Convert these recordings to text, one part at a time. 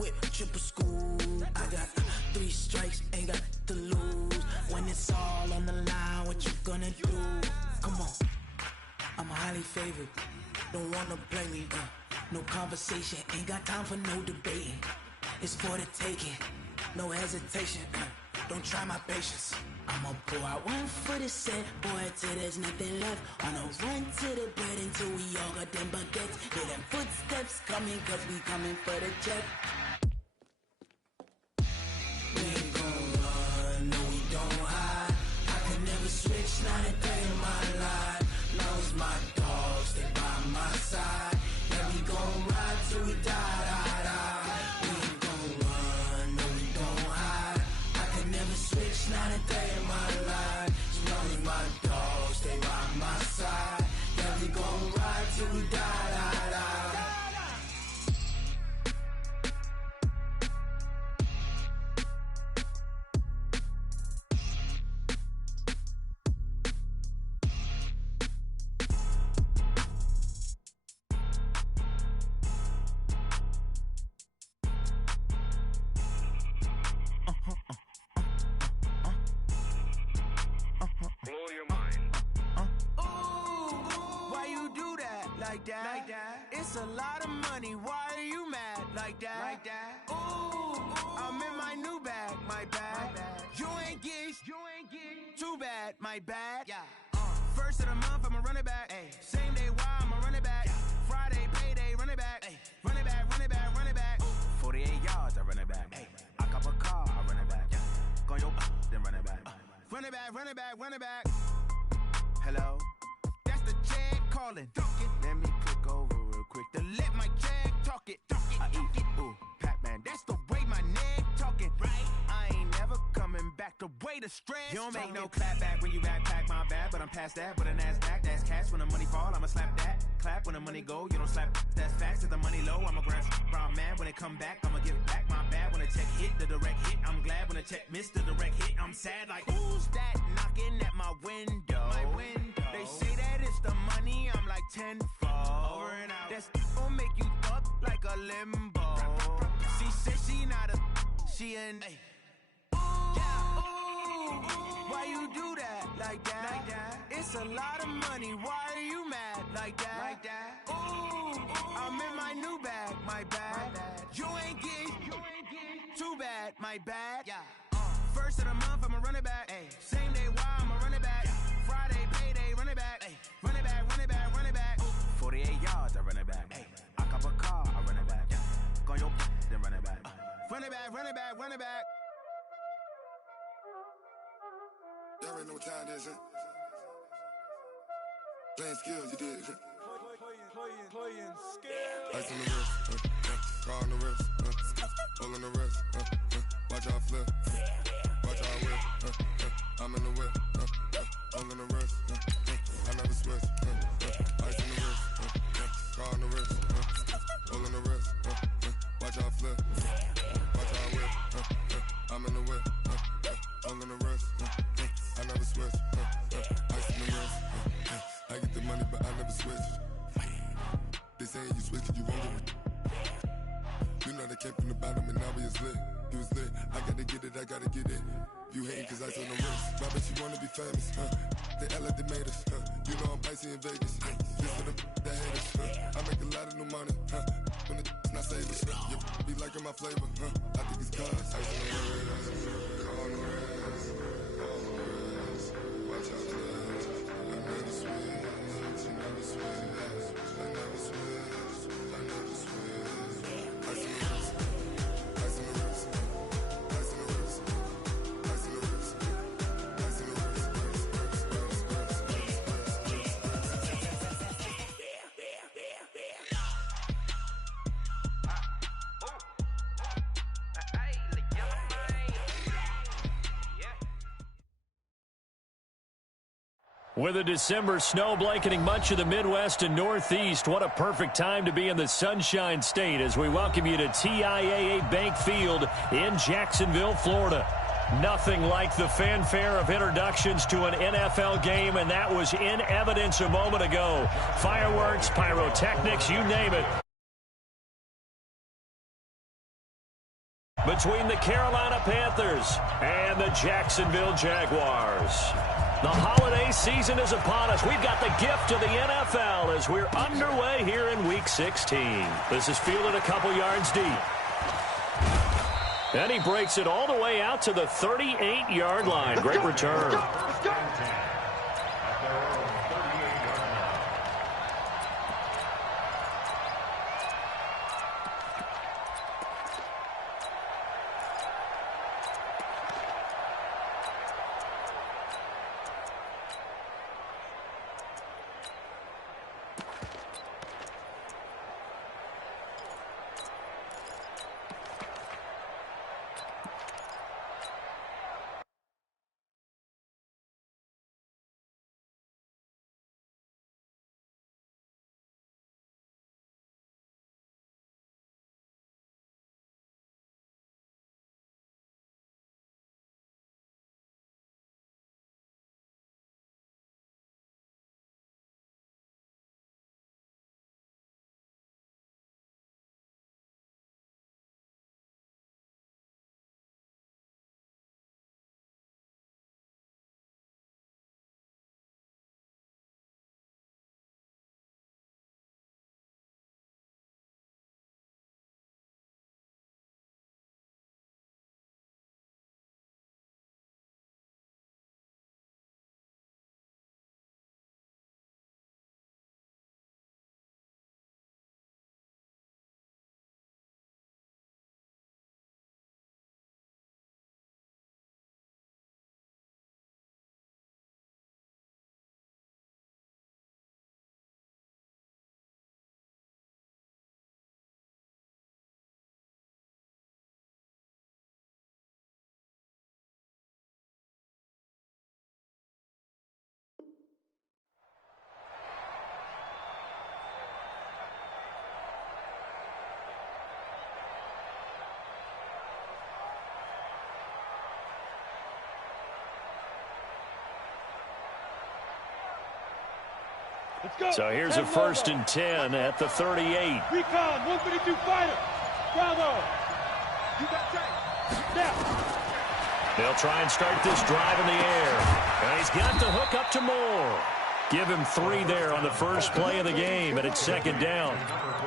whip, triple school. I got 3 strikes, ain't got to lose. When it's all on the line, what you gonna do? Come on, I'm highly favored. Don't wanna play me, no conversation, ain't got time for no debating. It's for the taking, no hesitation, don't try my patience. I'ma pour out one for the set, boy, till there's nothing left. On a run to the bread until we all got them baguettes. Hear them footsteps coming, cause we coming for the check. We ain't gon' run, no we don't hide. I can never switch, not a day in my life. Now it's my dogs, stay by my side. Yeah, we gon' ride till we die, die, die. We ain't gon' run, no we don't hide. I can never switch, not a day in my life. As long as my dogs stay by my side. Yeah, we gon' ride till we die, die, die. Like that. It's a lot of money. Why are you mad like that? Ooh, I'm in my new bag, my bad. You ain't get too bad, my bad. Yeah. First of the month, I'ma run it back. Ay. Same day, why I'ma run it back. Yeah. Friday, payday, run it back. Ay. Run it back, run it back, run it back. 48 yards, I run it back. Ay. I cop a car, I run it back. Yeah. Go your then run it back. Run it back, run it back, run it back. Hello? That's the check calling. Let me click over real quick to let my check talk it. I eat, ooh, Pac-Man, that's the way my neck talking. Right? I ain't never coming back the way the stress. You don't make no clap back when you backpack my bad, but I'm past that with a NASDAQ. That's cash when the money fall, I'ma slap that. Clap when the money go, you don't slap. That's facts. If the money low, I'ma grab brown man. When it come back, I'ma give back my bad. When the check hit, the direct hit. I'm glad when the check missed the direct hit. I'm sad like, who's that knocking at my window? My window. They say that it's the money, I'm like tenfold. Over and out. That's gon' make you up like a limbo. She said she not a, she an. Why you do that like that? It's a lot of money. Why are you mad like that? Ooh, I'm in my new bag, my bad. You ain't get too bad, my bad. Yeah. First of the month, I'ma run it back. Ay. Same day, why I'ma run it back. Yeah. Friday, payday, run it back. Ay. Run it back, run it back, run it back. 48 yards, I run it back. Ay. I cop a car, I run it back. Yeah. Go your then run it back. Run it back, run it back, run it back. Y'all already know what time it is, huh? Playing skills, you did. Playing skills. Ice on the wrist, car on the wrist, hole in the wrist, watch out flip, watch out whip, I'm in the whip, hole in the wrist, I never switch, ice on the wrist, car on the wrist, hole in the wrist, watch out flip, watch out whip, I'm in the whip, hole in the wrist, I never switch, ice on the wrist, I get the money but I never switch. They saying you switch it, you won't get it. You know they came from the bottom and now we is lit. You was lit, I gotta get it, I gotta get it. You hating cause ice on the wrist. My bitch, you wanna be famous, They act like they made us, You know I'm icy in Vegas, This for the that hate us, I make a lot of new money, When the not saving, You be liking my flavor, I think it's cause ice on the wrist, car on the wrist, watch out flash. I never switch, you never switch. I never switch, I never switch. Ice in the wrist, ice in the wrist, ice in the wrist, ice in the wrist, ice in the wrist, With a December snow blanketing much of the Midwest and Northeast, what a perfect time to be in the Sunshine State as we welcome you to TIAA Bank Field in Jacksonville, Florida. Nothing like the fanfare of introductions to an NFL game, and that was in evidence a moment ago. Fireworks, pyrotechnics, you name it. between the Carolina Panthers and the Jacksonville Jaguars. The holiday season is upon us. We've got the gift of the NFL as we're underway here in Week 16. This is fielded a couple yards deep. And he breaks it all the way out to the 38-yard line. Great return. Let's go. So here's a 1st and 10 at the 38. Recon, 152 fighter. Bravo. You got tape. Now. They'll try and start this drive in the air. And he's got the hook up to Moore. Give him 3 there on the first play of the game, and it's 2nd down.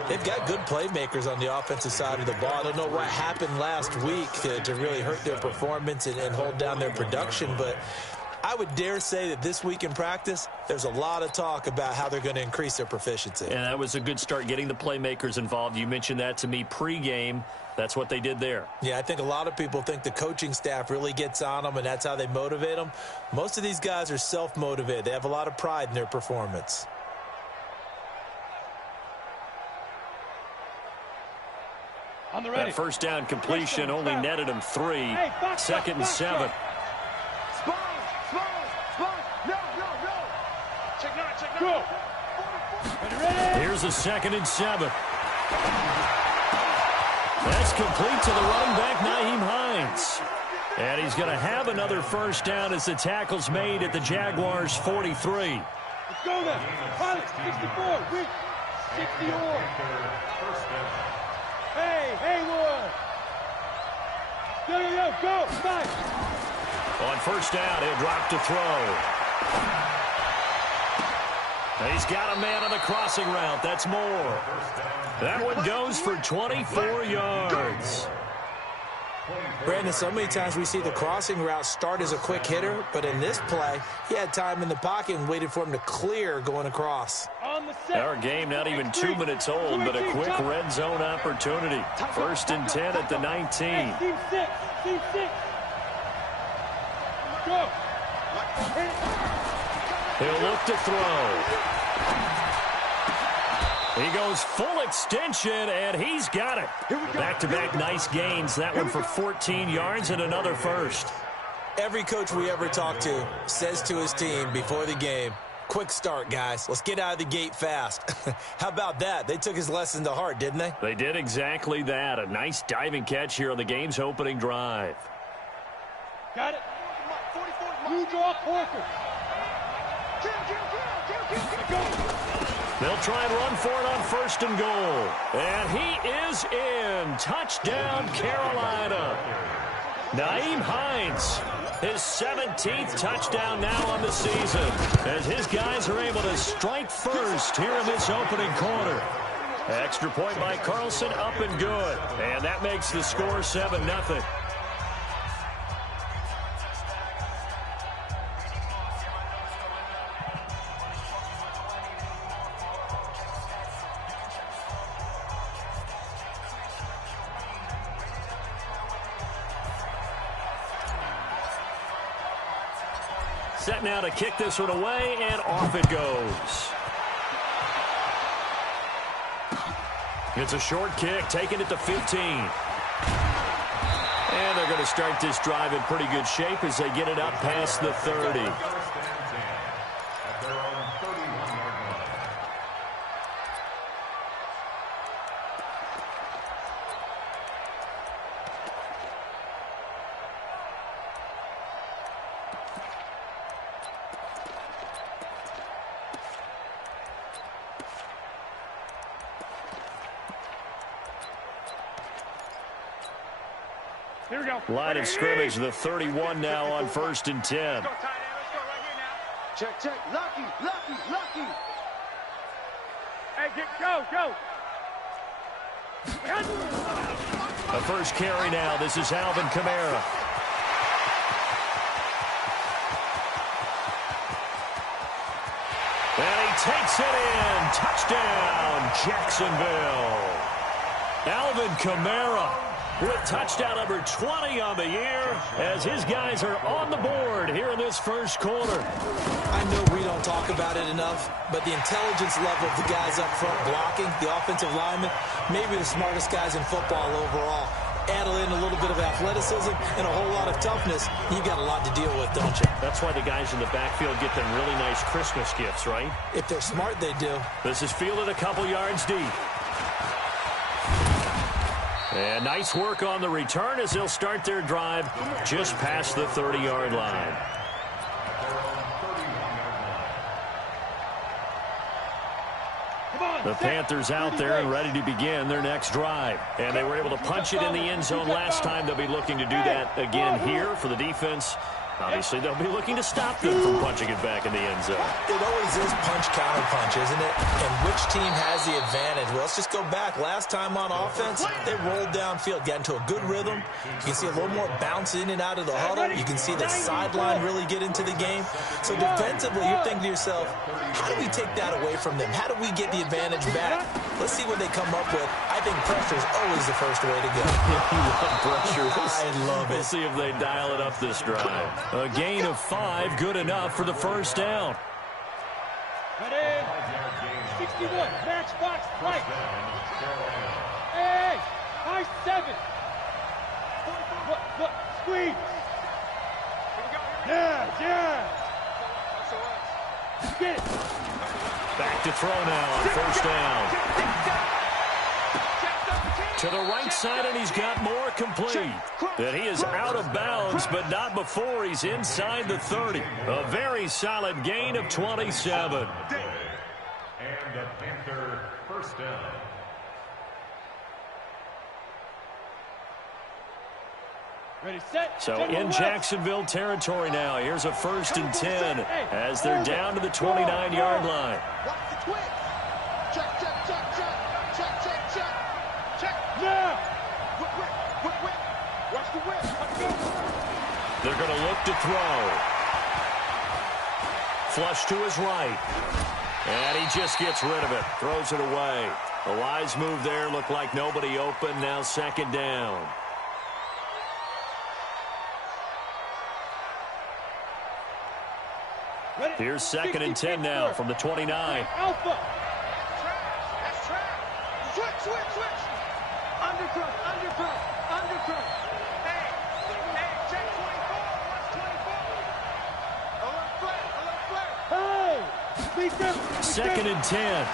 They've got good playmakers on the offensive side of the ball. I don't know what happened last week to really hurt their performance and hold down their production, but I would dare say that this week in practice, there's a lot of talk about how they're going to increase their proficiency. And that was a good start, getting the playmakers involved. You mentioned that to me pregame. That's what they did there. Yeah, I think a lot of people think the coaching staff really gets on them, and that's how they motivate them. Most of these guys are self-motivated. They have a lot of pride in their performance. On the ready. That first down completion only netted him 3. 2nd and 7. Go. Here's a 2nd and 7. That's complete to the running back, Nyheim Hines. And he's going to have another first down as the tackle's made at the Jaguars' 43. Let's go then. Pilot, 64. Wait. 60 or. Hey, Haywood. Yo, go. Nice. On first down, he'll drop to throw. He's got a man on the crossing route. That's Moore. That one goes for 24 yards. Brandon, so many times we see the crossing route start as a quick hitter, but in this play, he had time in the pocket and waited for him to clear going across. Our game not even 2 minutes old, but a quick red zone opportunity. 1st and 10 at the 19. Team 6. Go. He'll look to throw. He goes full extension, and he's got it. Back-to-back nice gains. That one for 14 yards and another first. Every coach we ever talk to says to his team before the game, quick start, guys. Let's get out of the gate fast. How about that? They took his lesson to heart, didn't they? They did exactly that. A nice diving catch here on the game's opening drive. Got it. You draw Porker. They'll try and run for it on 1st and goal. And he is in. Touchdown, Carolina. Nyheim Hines, his 17th touchdown now on the season, as his guys are able to strike first here in this opening quarter. Extra point by Carlson, up and good. And that makes the score 7-0. Set now to kick this one away, and off it goes. It's a short kick, taking it to 15. And they're going to start this drive in pretty good shape as they get it up past the 30. Here we go. Line of scrimmage, the 31 now on 1st and 10. Let's go, tight end. Let's go right here now. Check, check. Lucky. Hey, go. The first carry now. This is Alvin Kamara. And he takes it in. Touchdown, Jacksonville. Alvin Kamara with touchdown number 20 on the year, as his guys are on the board here in this first quarter. I know we don't talk about it enough, but the intelligence level of the guys up front blocking, the offensive linemen, maybe the smartest guys in football overall. Add in a little bit of athleticism and a whole lot of toughness, you've got a lot to deal with, don't you? That's why the guys in the backfield get them really nice Christmas gifts, right? If they're smart, they do. This is fielded a couple yards deep. And nice work on the return as they'll start their drive just past the 30-yard line. The Panthers out there and ready to begin their next drive. And they were able to punch it in the end zone last time. They'll be looking to do that again here for the defense. Obviously, they'll be looking to stop them from punching it back in the end zone. It always is punch-counter-punch, isn't it? And which team has the advantage? Well, let's just go back. Last time on offense, they rolled downfield, got into a good rhythm. You can see a little more bounce in and out of the huddle. You can see the sideline really get into the game. So defensively, you're thinking to yourself, how do we take that away from them? How do we get the advantage back? Let's see what they come up with. I think pressure is always the first way to go. You love pressure. I love it. We'll see if they dial it up this drive. A gain of 5, good enough for the first down. Ready? 61, matchbox right. Hey, high 7. Look, squeeze. Yeah. Get it. Back to throw now on first down. To the right side, and he's got more complete. And he is out of bounds, but not before he's inside the 30. A very solid gain of 27. And the Panther first down. Ready, set. So in Jacksonville territory now. Here's a 1st and 10 as they're down to the 29-yard line. Watch the twitch. Check. Yeah. Whip. Watch the whip. Let's go. They're going to look to throw. Flush to his right. And he just gets rid of it. Throws it away. A wise move there. Looked like nobody open. Now 2nd down. Here's 2nd and 10 now from the 29. Alpha. That's track. Switch. Undercut. Hey, check 24. Watch 24. A left flat. Hey. 2nd and 10.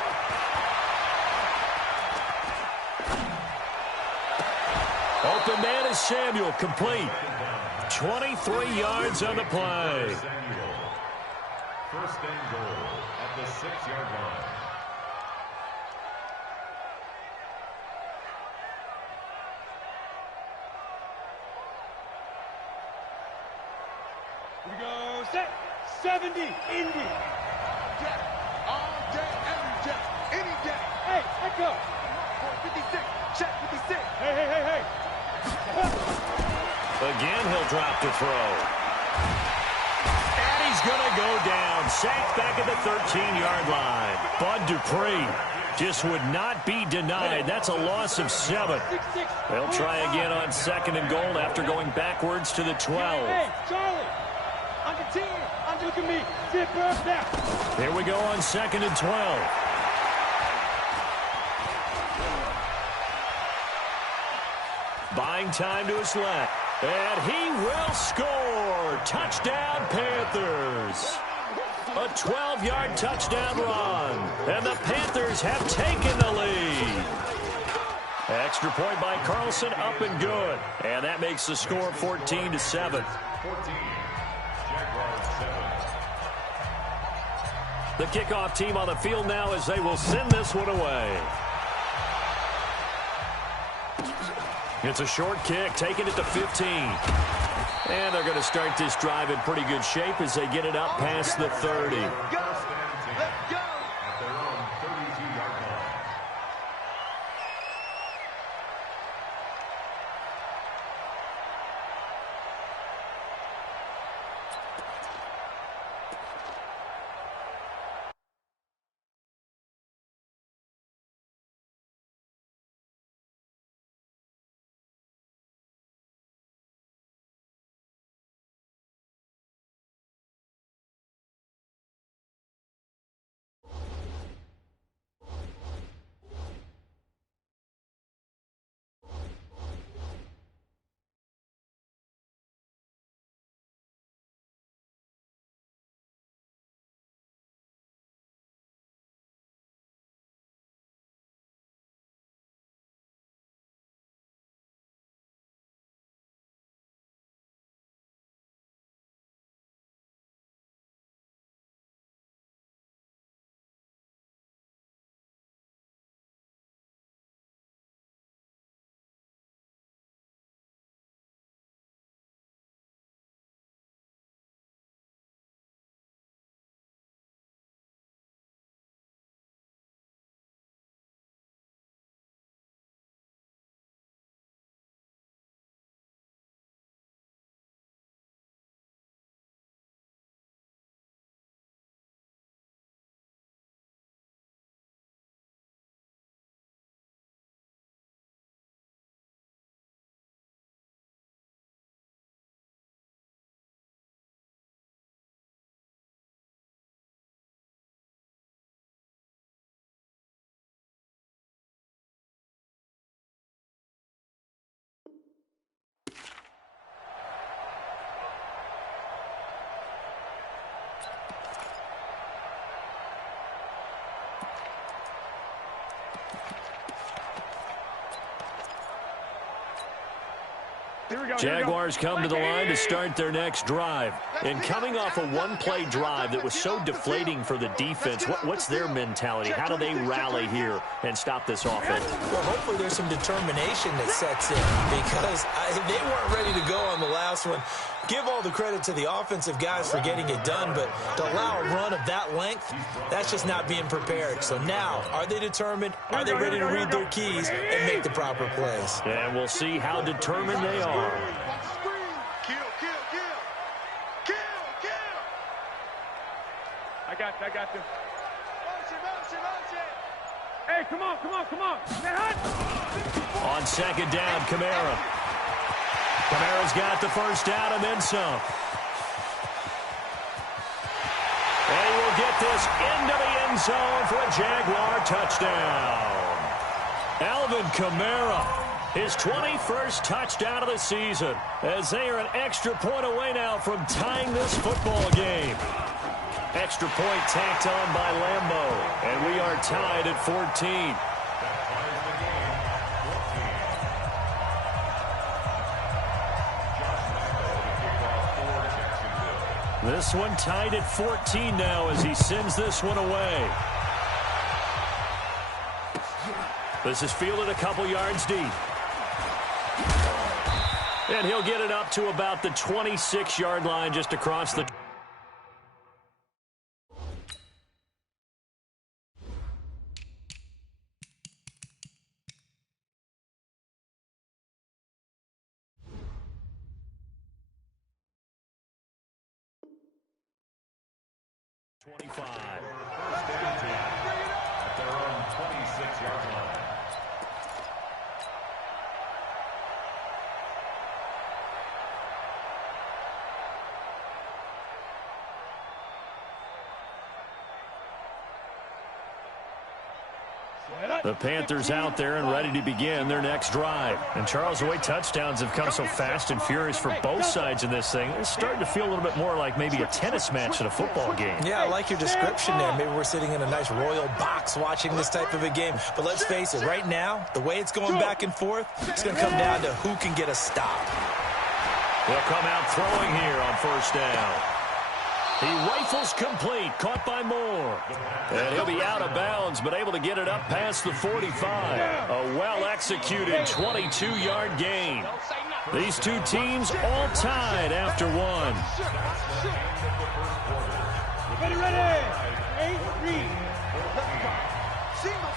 Open man is Samuel, complete. 23 yards on the play. First and goal at the 6-yard line. we go. Set. 70. Indy. All day, every day, any day. Hey, let go. 56, check 56. Hey. Again, he'll drop to throw. And he's going to go down. Sacked back at the 13-yard line. Bud Dupree just would not be denied. That's a loss of 7. They'll try again on 2nd and goal after going backwards to the 12. Hey, Charlie. On the team. Look at me. Sit up now. Here we go on 2nd and 12. Buying time to his left. And he will score. Touchdown, Panthers. A 12-yard touchdown run. And the Panthers have taken the lead. Extra point by Carlson, up and good. And that makes the score 14-7. 14. Jaguars 7. The kickoff team on the field now as they will send this one away. It's a short kick, taking it to 15. And they're going to start this drive in pretty good shape as they get it up past the 30. Let's go. At their own 32-yard line. Jaguars come to the line to start their next drive. And coming off a one-play drive that was so deflating for the defense, what's their mentality? How do they rally here and stop this offense? Well, hopefully there's some determination that sets in because they weren't ready to go on the last one. Give all the credit to the offensive guys for getting it done, but to allow a run of that length, that's just not being prepared. So now, are they determined? Are they ready to read their keys and make the proper plays? And we'll see how determined they are. I got you. Motion. Hey, come on. On 2nd down, Kamara. Kamara's got the first down and then some. And he will get this into the end zone for a Jaguar touchdown. Alvin Kamara, his 21st touchdown of the season, as they are an extra point away now from tying this football game. Extra point tacked on by Lambo, and we are tied at 14. This one tied at 14 now as he sends this one away. This is fielded a couple yards deep. And he'll get it up to about the 26-yard line just across the... First and 10 at their own 26-yard line. The Panthers out there and ready to begin their next drive. And Charles, the way touchdowns have come so fast and furious for both sides in this thing, it's starting to feel a little bit more like maybe a tennis match at a football game. Yeah, I like your description there. Maybe we're sitting in a nice royal box watching this type of a game. But let's face it, right now, the way it's going back and forth, it's going to come down to who can get a stop. They'll come out throwing here on first down. He rifles complete, caught by Moore. And he'll be out of bounds, but able to get it up past the 45. A well-executed 22-yard gain. These two teams all tied after one. Ready. 8-3. Single.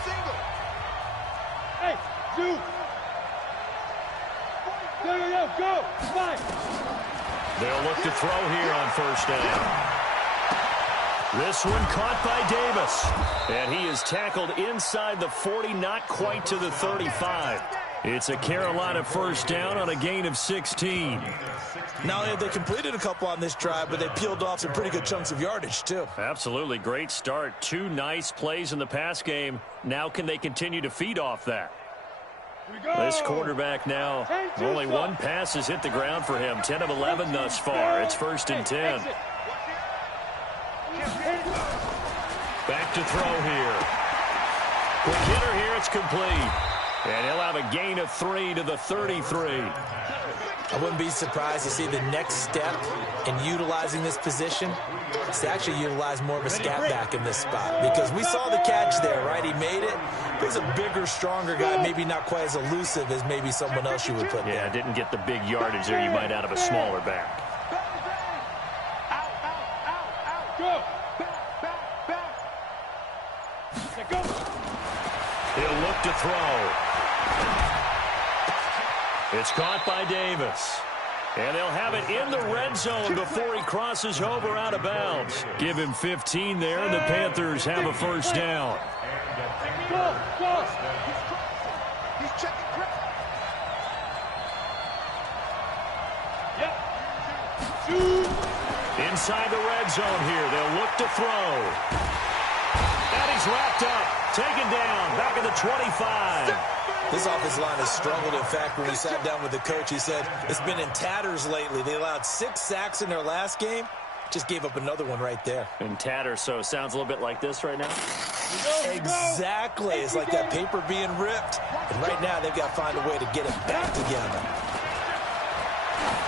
Hey, Duke. Go. 5. They'll look to throw here on first down. This one caught by Davis. And he is tackled inside the 40, not quite to the 35. It's a Carolina first down on a gain of 16. Not only have they completed a couple on this drive, but they peeled off some pretty good chunks of yardage, too. Absolutely great start. 2 nice plays in the pass game. Now can they continue to feed off that? This quarterback now, only one pass has hit the ground for him. 10 of 11 thus far. It's first and 10. Back to throw here. Quick hitter here. It's complete. And he'll have a gain of 3 to the 33. I wouldn't be surprised to see the next step in utilizing this position is to actually utilize more of a scat back in this spot. Because we saw the catch there, right? He made it. He's a bigger, stronger guy, maybe not quite as elusive as maybe someone else you would put there. Yeah, didn't get the big yardage there you might out of a smaller back. He'll look to throw. It's caught by Davis. And they'll have it in the red zone before he crosses over out of bounds. Give him 15 there, and the Panthers have a first down. Go. He's checking grip. Inside the red zone here, they'll look to throw. And he's wrapped up, taken down, back at the 25. This offensive line has struggled. In fact, when we sat down with the coach, he said it's been in tatters lately. They allowed 6 sacks in their last game. Just gave up another one right there. In tatters, so it sounds a little bit like this right now. Exactly. It's like that paper being ripped. And right now, they've got to find a way to get it back together.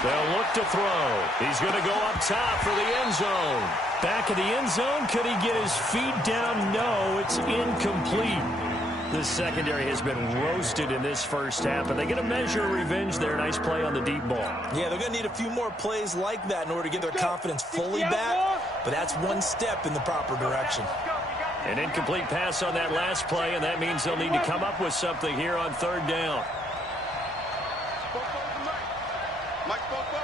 They'll look to throw. He's going to go up top for the end zone. Back of the end zone. Could he get his feet down? No, it's incomplete. This secondary has been roasted in this first half, and they're going to measure revenge there. Nice play on the deep ball. Yeah, they're going to need a few more plays like that in order to get their confidence fully back, but that's one step in the proper direction. An incomplete pass on that last play, and that means they'll need to come up with something here on third down. Mike Bobo.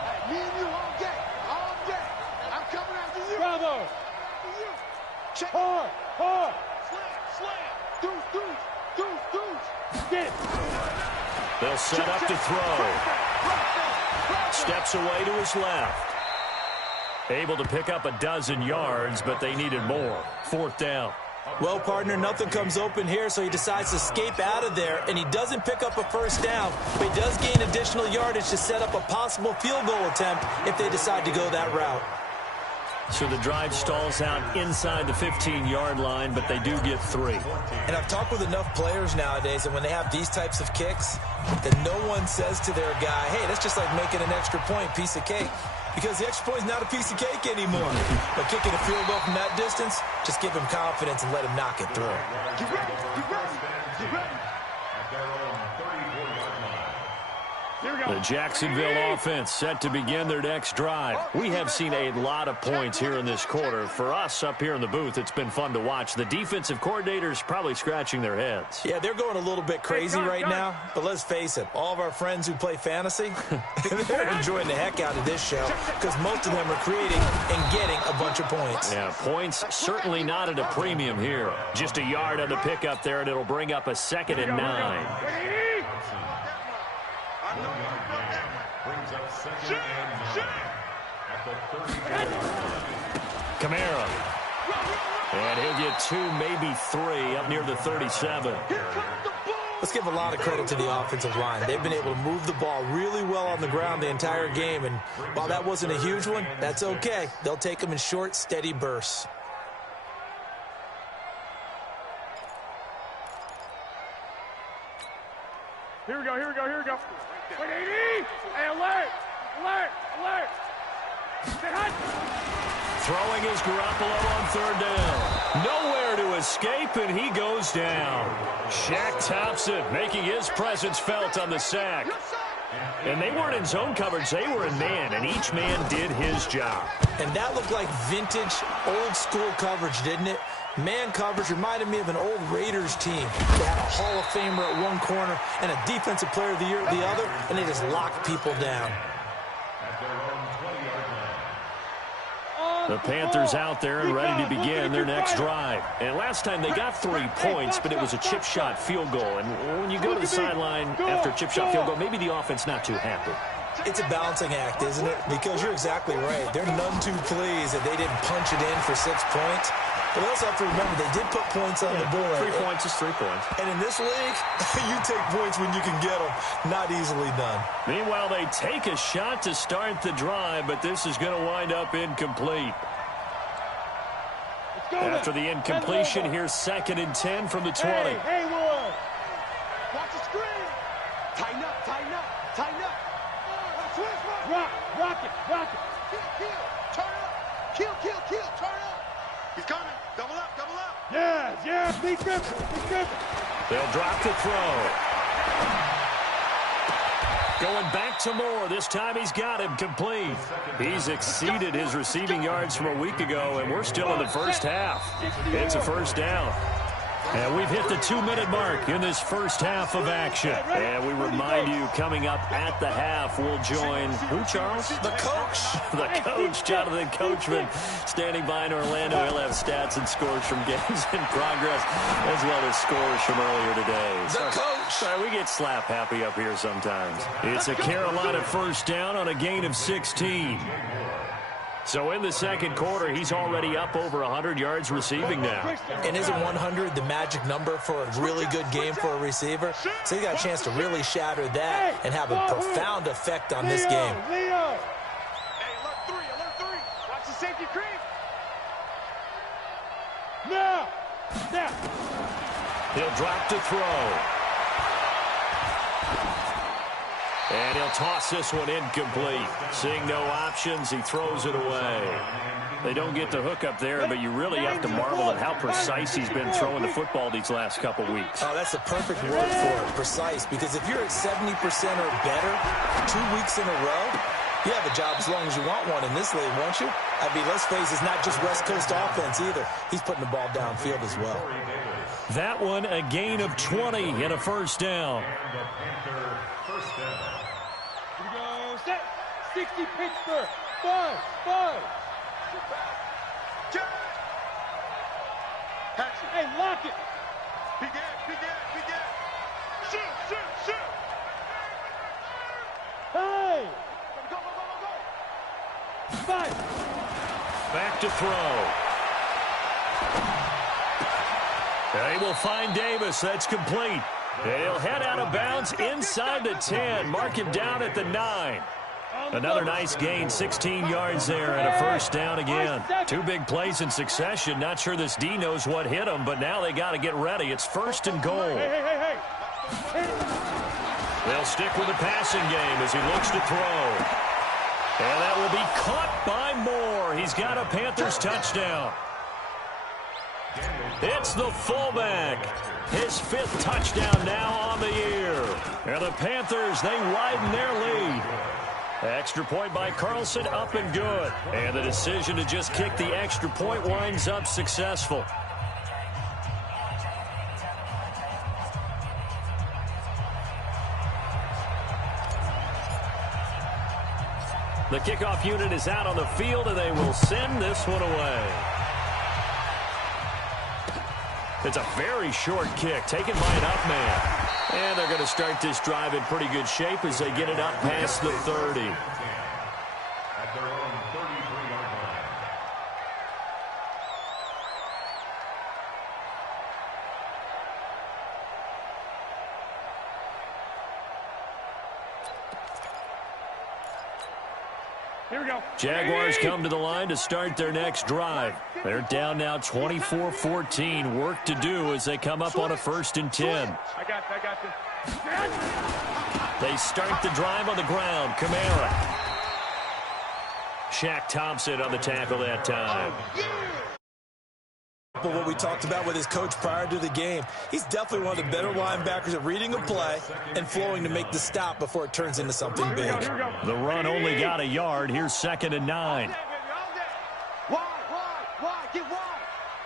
Hey, me and you all day. I'm coming after you. Bravo. Check. Hard. Slam. Deuce. Get it. They'll set up to throw. Steps away to his left. Able to pick up a dozen yards, but they needed more. Fourth down. Well, partner, nothing comes open here, so he decides to escape out of there, and he doesn't pick up a first down, but he does gain additional yardage to set up a possible field goal attempt if they decide to go that route. So the drive stalls out inside the 15-yard line, but they do get 3. And I've talked with enough players nowadays, and when they have these types of kicks, that no one says to their guy, hey, that's just like making an extra point, piece of cake. Because the extra point is not a piece of cake anymore. But kicking a field goal from that distance, just give him confidence and let him knock it through. Get ready. At their own 34-yard line. The Jacksonville offense set to begin their next drive. We have seen a lot of points here in this quarter. For us up here in the booth, it's been fun to watch. The defensive coordinators probably scratching their heads. Yeah, they're going a little bit crazy right now, but let's face it, all of our friends who play fantasy, they're enjoying the heck out of this show because most of them are creating and getting a bunch of points. Yeah, points certainly not at a premium here. Just a yard on the pickup there, and it'll bring up a 2nd and 9. Brings up 2nd and 9 at the 30. Kamara. And he'll get 2, maybe 3 up near the 37. Let's give a lot of credit to the offensive line. They've been able to move the ball really well on the ground the entire game, and while that wasn't a huge one, that's okay. They'll take them in short, steady bursts. Here we go. Wait, 80! Hey, alert! Stay hot! Throwing his Garoppolo on 3rd down. Nowhere to escape, and he goes down. Shaq Thompson making his presence felt on the sack. And they weren't in zone coverage. They were in man, and each man did his job. And that looked like vintage, old-school coverage, didn't it? Man coverage reminded me of an old Raiders team. They had a Hall of Famer at one corner and a Defensive Player of the Year at the other, and they just locked people down. The Panthers out there and ready to begin their next drive. And last time they got 3 points, but it was a chip shot field goal. And when you go to the sideline after a chip shot field goal, maybe the offense not too happy. It's a balancing act, isn't it? Because you're exactly right. They're none too pleased that they didn't punch it in for 6 points. But we also have to remember they did put points on the board. 3 points is 3 points. And in this league, you take points when you can get them. Not easily done. Meanwhile, they take a shot to start the drive, but this is going to wind up incomplete. After the incompletion, here's 2nd and 10 from the 20. Hey, Ward! Watch the screen! Tighten up! Rock it! Kill! Turn up! Kill! Turn up! He's coming! Double up! Yeah! Big grip! They'll drop the throw. Going back to Moore. This time he's got him complete. He's exceeded his receiving yards from a week ago, and we're still in the first half. It's a 1st down. And we've hit the 2-minute mark in this first half of action. And we remind you, coming up at the half, we'll join who, Charles? The coach. The coach, Jonathan Coachman, standing by in Orlando. He'll have stats and scores from games in progress, as well as scores from earlier today. The coach. Sorry, we get slap happy up here sometimes. It's a Carolina 1st down on a gain of 16. So in the 2nd quarter, he's already up over 100 yards receiving now. And isn't 100 the magic number for a really good game for a receiver? So he got a chance to really shatter that and have a profound effect on this game. Leo! Hey, alert 3! Watch the safety creep! Now! He'll drop to throw. And he'll toss this one incomplete. Seeing no options, he throws it away. They don't get the hook up there, but you really have to marvel at how precise he's been throwing the football these last couple weeks. Oh, that's the perfect word for it, precise. Because if you're at 70% or better 2 weeks in a row, you have a job as long as you want one in this league, won't you? I mean, let's face it, it's not just West Coast offense either. He's putting the ball downfield as well. That one, a gain of 20 and a 1st down. Here we go. Set. 60 Pittsburgh. 5. Hey, lock it. Begin. Shoot. Hey. Go. 5. Back to throw. They will find Davis. That's complete. He'll head out of bounds inside the 10. Mark him down at the 9. Another nice gain, 16 yards there, and a 1st down again. 2 big plays in succession. Not sure this D knows what hit him, but now they got to get ready. It's 1st and goal. Hey. They'll stick with the passing game as he looks to throw. And that will be caught by Moore. He's got a Panthers touchdown. It's the fullback. His 5th touchdown now on the year. And the Panthers, they widen their lead. Extra point by Carlson, up and good. And the decision to just kick the extra point winds up successful. The kickoff unit is out on the field, and they will send this one away. It's a very short kick taken by an up man. And they're going to start this drive in pretty good shape as they get it up past the 30. At their own 33-yard line. Here we go. Jaguars come to the line to start their next drive. They're down now 24-14. Work to do as they come up on a 1st and 10. I got this. They start the drive on the ground. Kamara. Shaq Thompson on the tackle that time. But what we talked about with his coach prior to the game, he's definitely one of the better linebackers at reading a play and flowing to make the stop before it turns into something big. The run only got a yard. Here's 2nd and 9. Wide, get wide.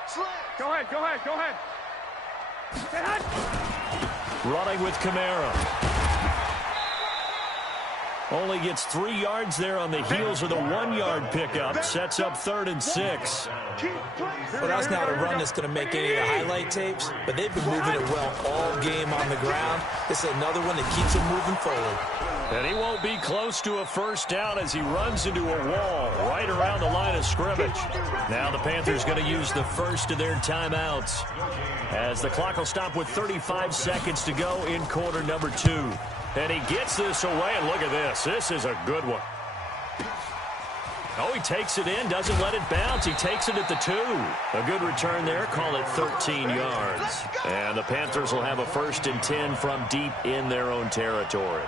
Slant. Go ahead. Running with Kamara. Only gets 3 yards there on the heels of the 1-yard pickup. Sets up 3rd and 6. Well, that's not a run that's going to make any of the highlight tapes, but they've been moving it well all game on the ground. This is another one that keeps them moving forward. And he won't be close to a 1st down as he runs into a wall right around the line of scrimmage. Now the Panthers going to use the first of their timeouts as the clock will stop with 35 seconds to go in quarter number 2. And he gets this away, and look at this. This is a good one. Oh, he takes it in, doesn't let it bounce. He takes it at the 2. A good return there, call it 13 yards. And the Panthers will have a 1st and 10 from deep in their own territory.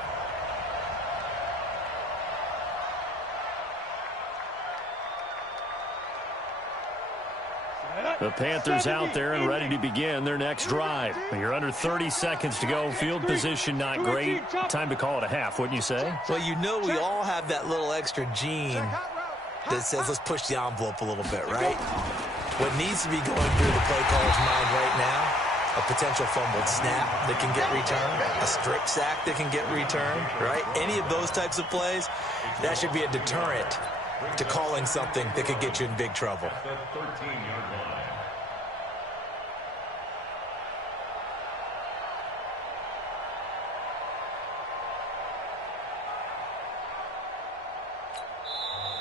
The Panthers out there and ready to begin their next drive. You're under 30 seconds to go. Field position not great. Time to call it a half, wouldn't you say? Well, you know we all have that little extra gene that says let's push the envelope a little bit, right? What needs to be going through the play caller's mind right now, a potential fumbled snap that can get returned, a strip sack that can get returned, right? Any of those types of plays, that should be a deterrent to calling something that could get you in big trouble. The 13-yard line.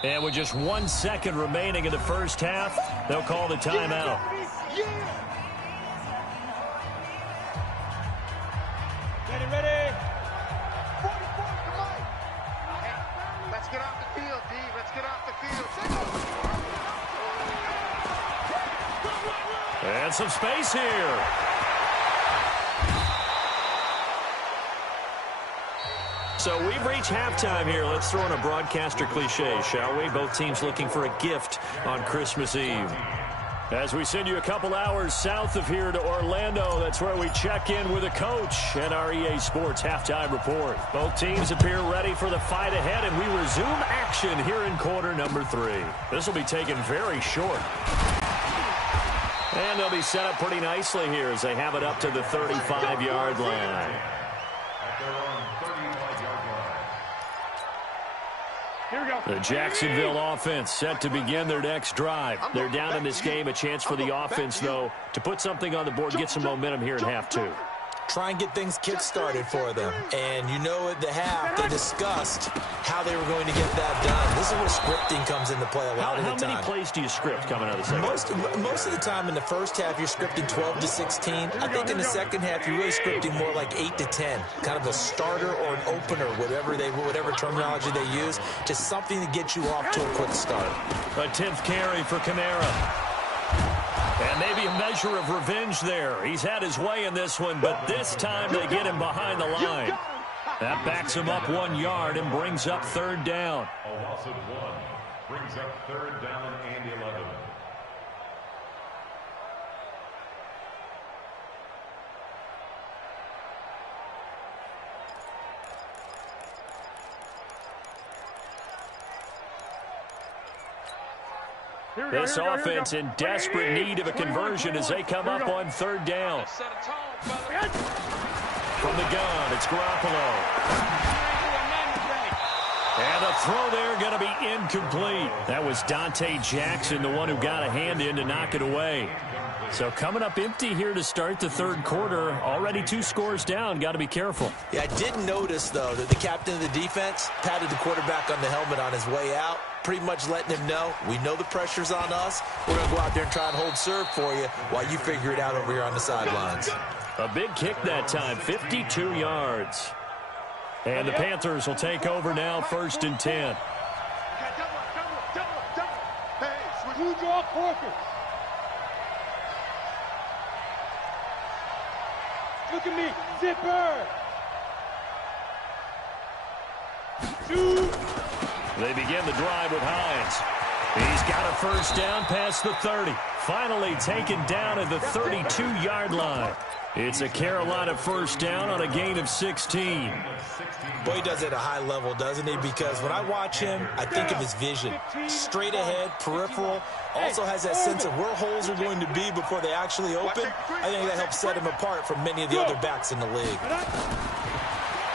And with just 1 second remaining in the first half, they'll call the timeout. Ready. Let's get off the field, D. Let's get off the field. And some space here. So we've reached halftime here. Let's throw in a broadcaster cliche, shall we? Both teams looking for a gift on Christmas Eve. As we send you a couple hours south of here to Orlando, that's where we check in with a coach and our EA Sports halftime report. Both teams appear ready for the fight ahead, and we resume action here in quarter number 3. This will be taken very short. And they'll be set up pretty nicely here as they have it up to the 35-yard line. Here we go. The Jacksonville offense set to begin their next drive. They're down in this game. A chance for the offense, though, to put something on the board, get some momentum here in half 2. Try and get things kick-started for them. And you know at the half, they discussed how they were going to get that done. This is where scripting comes into play a lot of the time. How many plays do you script coming out of the second? Most of the time in the first half, you're scripting 12 to 16. I think in the second half, you're really scripting more like 8 to 10. Kind of a starter or an opener, whatever terminology they use. Just something to get you off to a quick start. A 10th carry for Kamara. And maybe a measure of revenge there. He's had his way in this one, but this time they get him behind the line. That backs him up 1 yard and brings up 3rd down. A loss of 1 brings up 3rd down and 11. This offense in desperate need of a conversion as they come up on third down. From the gun, it's Garoppolo. And the throw there going to be incomplete. That was Dante Jackson, the one who got a hand in to knock it away. So coming up empty here to start the third quarter. Already 2 scores down. Got to be careful. Yeah, I did notice, though, that the captain of the defense patted the quarterback on the helmet on his way out, pretty much letting him know, we know the pressure's on us. We're going to go out there and try and hold serve for you while you figure it out over here on the sidelines. A big kick that time, 52 yards. And the Panthers will take over now, 1st and 10. Hey, you draw focus. Look at me, zipper. Shoot. They begin the drive with Hines. He's got a first down past the 30. Finally taken down at the 32-yard line. It's a Carolina first down on a gain of 16. Boy, he does it at a high level, doesn't he? Because when I watch him, I think of his vision. Straight ahead, peripheral. Also has that sense of where holes are going to be before they actually open. I think that helps set him apart from many of the other backs in the league.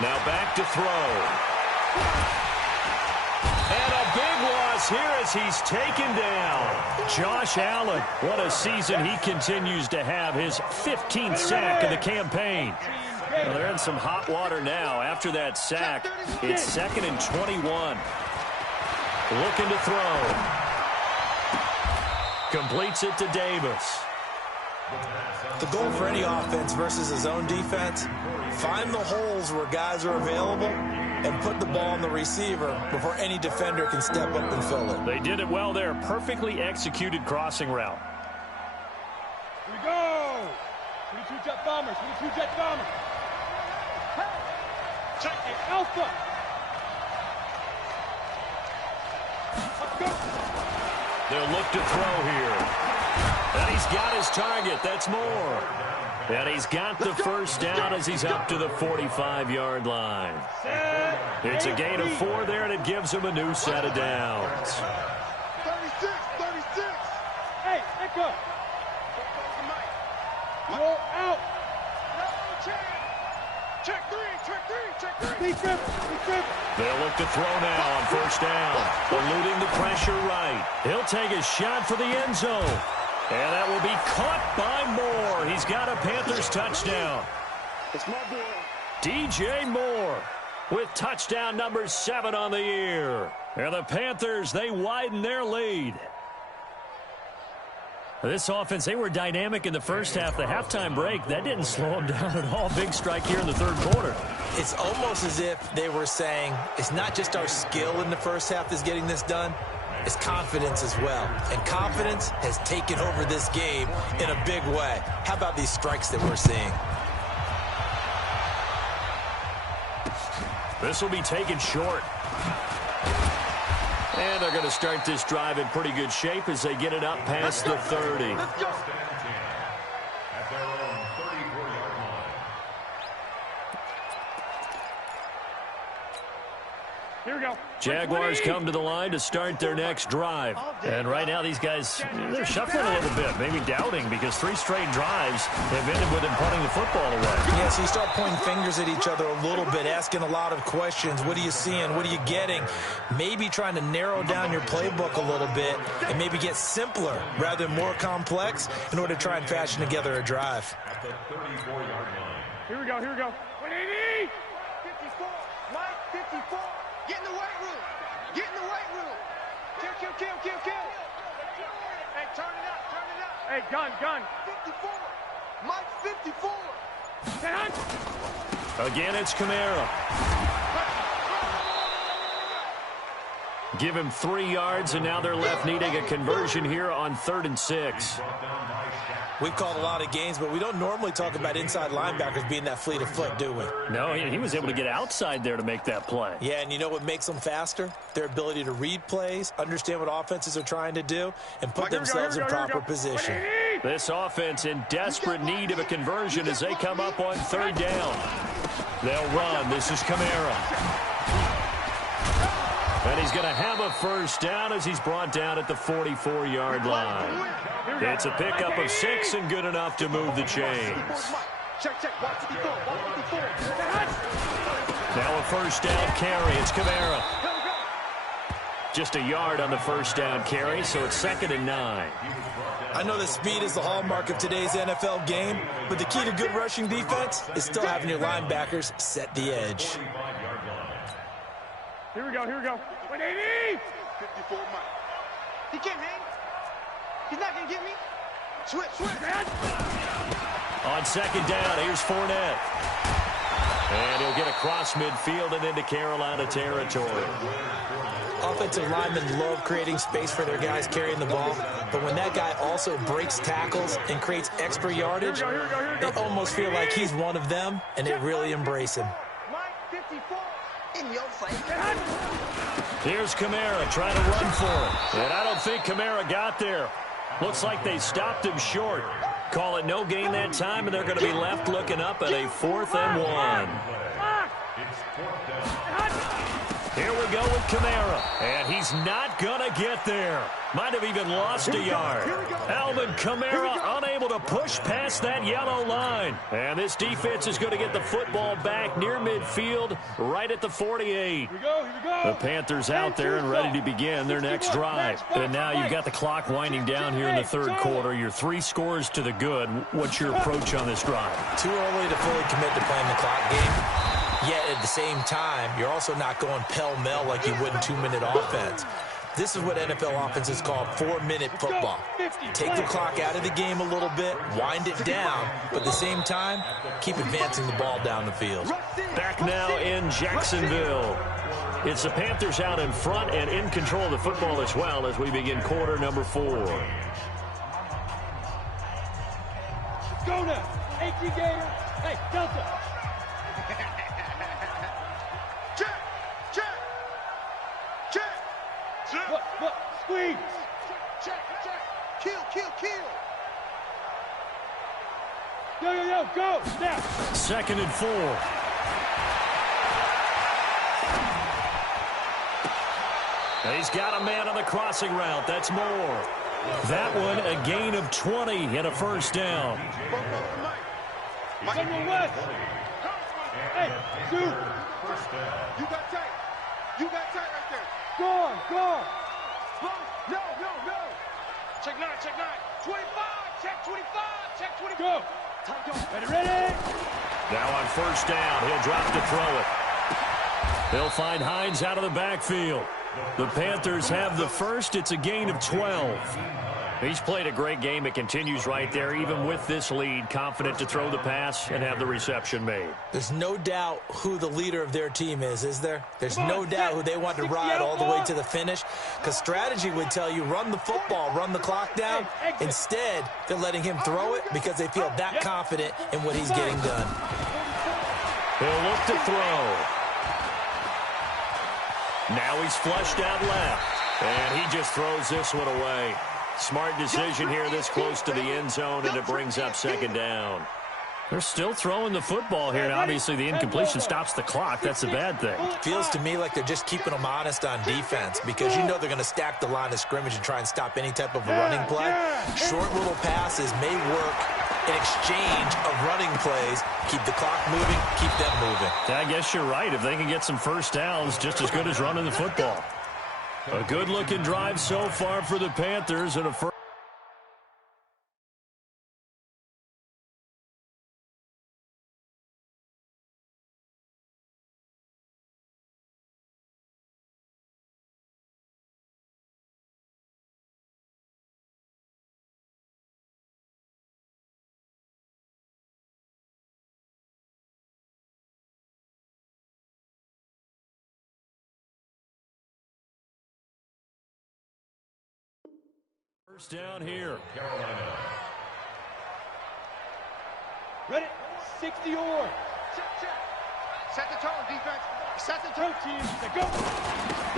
Now back to throw. And a big loss here as he's taken down. Josh Allen, what a season he continues to have. His 15th sack of the campaign. Well, they're in some hot water now. After that sack, it's 2nd and 21. Looking to throw. Completes it to Davis. The goal for any offense versus his own defense, find the holes where guys are available and put the ball on the receiver before any defender can step up and fill it. They did it well there. Perfectly executed crossing route. Here we go. 22 jet bombers. 22 jet bombers. Check it. Alpha. Let's go. They'll look to throw here. And he's got his target. That's Moore. And he's got the first down as he's up to the 45-yard line. It's a gain of 4 there, and it gives him a new set of downs. 36. Hey, Echo. Go out. Check three. They'll look to throw now on first down. Eluding the pressure right. He'll take a shot for the end zone. And that will be caught by Moore. He's got a Panthers touchdown. It's my boy. DJ Moore with touchdown number 7 on the year. And the Panthers, they widen their lead. This offense, they were dynamic in the first half. The halftime break, that didn't slow them down at all. Big strike here in the third quarter. It's almost as if they were saying, it's not just our skill in the first half that's getting this done. It's confidence as well. And confidence has taken over this game in a big way. How about these strikes that we're seeing? This will be taken short. And they're going to start this drive in pretty good shape as they get it up past the 30. At their own 34-yard line. Here we go. Jaguars come to the line to start their next drive. And right now these guys, they're shuffling a little bit, maybe doubting, because 3 straight drives have ended with them punting the football away. Yeah, so you start pointing fingers at each other a little bit, asking a lot of questions. What are you seeing? What are you getting? Maybe trying to narrow down your playbook a little bit and maybe get simpler rather than more complex in order to try and fashion together a drive. At the 34-yard line. Here we go. 180. 54. Mike, 54. Get in the weight room. Kill. Hey, turn it up. Hey, gun. 54. Mike, 54. Again, it's Kamara. Give him 3 yards, and now they're left needing a conversion here on 3rd and 6. We've called a lot of games, but we don't normally talk about inside linebackers being that fleet of foot, do we? No, he was able to get outside there to make that play. Yeah, and you know what makes them faster? Their ability to read plays, understand what offenses are trying to do, and put themselves in proper position. This offense in desperate need of a conversion as they come up on 3rd down. They'll run. This is Kamara. And he's going to have a first down as he's brought down at the 44-yard line. It's a pickup of 6 and good enough to move the chains. Now a first down carry. It's Kamara. Just a yard on the first down carry, so it's 2nd and 9. I know that speed is the hallmark of today's NFL game, but the key to good rushing defense is still having your linebackers set the edge. Here we go. 180! 54 Mike. He can't hang. He's not going to get me. Switch, man. On 2nd down, here's Fournette. And he'll get across midfield and into Carolina territory. Offensive linemen love creating space for their guys carrying the ball, but when that guy also breaks tackles and creates extra yardage, they almost feel like he's one of them, and they really embrace him. In your face. Here's Kamara trying to run for it. And I don't think Kamara got there. Looks like they stopped him short. Call it no gain that time, and they're going to be left looking up at a 4th and 1. Here we go with Kamara, and he's not going to get there. Might have even lost a yard. Alvin Kamara unable to push past that yellow line. And this defense is going to get the football back near midfield, right at the 48. Here we go. The Panthers out there and ready to begin their next drive. And now you've got the clock winding down here in the 3rd quarter. You're 3 scores to the good. What's your approach on this drive? Too early to fully commit to playing the clock game. Yet at the same time, you're also not going pell-mell like you would in 2-minute offense. This is what NFL offenses call 4-minute football. Take the clock out of the game a little bit, wind it down, but at the same time, keep advancing the ball down the field. Back now in Jacksonville. It's the Panthers out in front and in control of the football as well as we begin quarter number 4. Go now. Hey, Gator. Hey, Delta. Look, squeeze. Check. Kill. Yo, go. Now. 2nd and 4. He's got a man on the crossing route. That's Moore. That one, a gain of 20 and a first down. Someone west. Hey, Zoo. You got tight right there. Go. No. Check 9. 25. Check 25. Go. Ready. Now on first down, he'll drop to throw it. They'll find Hines out of the backfield. The Panthers have the first. It's a gain of 12. He's played a great game. It continues right there, even with this lead, confident to throw the pass and have the reception made. There's no doubt who the leader of their team is there? There's no doubt who they want to ride all the way to the finish, because strategy would tell you run the football, run the clock down. Instead, they're letting him throw it because they feel that confident in what he's getting done. He'll look to throw. Now he's flushed out left, and he just throws this one away. Smart decision here this close to the end zone, and it brings up 2nd down. They're still throwing the football here, and obviously the incompletion stops the clock. That's a bad thing. Feels to me like they're just keeping them honest on defense, because you know they're going to stack the line of scrimmage and try and stop any type of a running play. Short little passes may work in exchange of running plays. Keep the clock moving, keep them moving. Yeah, I guess you're right. If they can get some first downs, just as good as running the football. A good-looking drive so far for the Panthers and a first. First down here. Carolina. Ready? 60 or. Check. Set the tone, defense. Set the tone, team. Go.